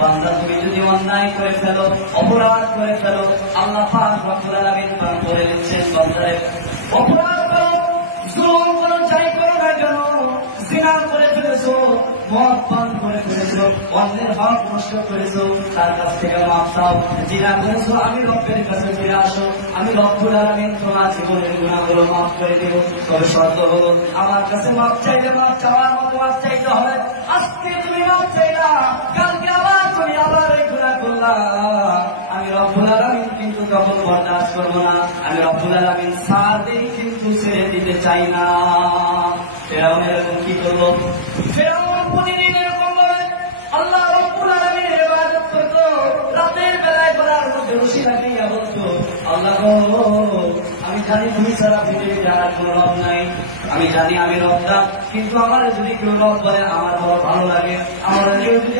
বান্দা তুমি যদি অন্যায় করে ফেলো, অপরাধ করে ফেলো, আল্লাহ পাক রব্বুল আলামিন করে দিচ্ছেন বান্দারে অপরাধ করো, জুলুম করো, যাই করো না কেন, জিনা করে ফেলেছো, মদ পান করে ফেলেছো, অন্যের হক নষ্ট করেছো, তার কাছ থেকে মাফ চাও। জিনা করেছো, আমি রব্বের কাছে ফিরে আসো, আমি রব্বুল আলামিন তোমার জীবনের গুনাহগুলো মাফ করে দেব। তবে শর্ত হলো আমার কাছে মাফ চাইলে মাফ চাওয়ার মতো মাফ চাইতে হবে। আজকে তুমি মাফ চাইলা, কালকে আবার তুমি আবার এই গুনাহ করলা, আমি রব্বুল আলামিন কিন্তু তখন বরদাস্ত করবো না। আমি রব্বুল আলামিন ছাড় দেই, কিন্তু ছেড়ে দিতে চাই না। ফেরাউন এরকম কি করলো? ফেরাউন প্রতিদিন এরকম ভাবে আল্লাহ রব্বুল আলামিনের ইবাদত করতো, রাতের বেলায় গলার মধ্যে রশি লাগিয়ে বলতো, আল্লাহ গো, আমি জানি তুমি ছাড়া পৃথিবীতে জানার কোন রব নাই, আমি জানি আমি রব না, কিন্তু আমার যদি কেউ রব বলে আমার বড় ভালো লাগে, আমার কেউ যদি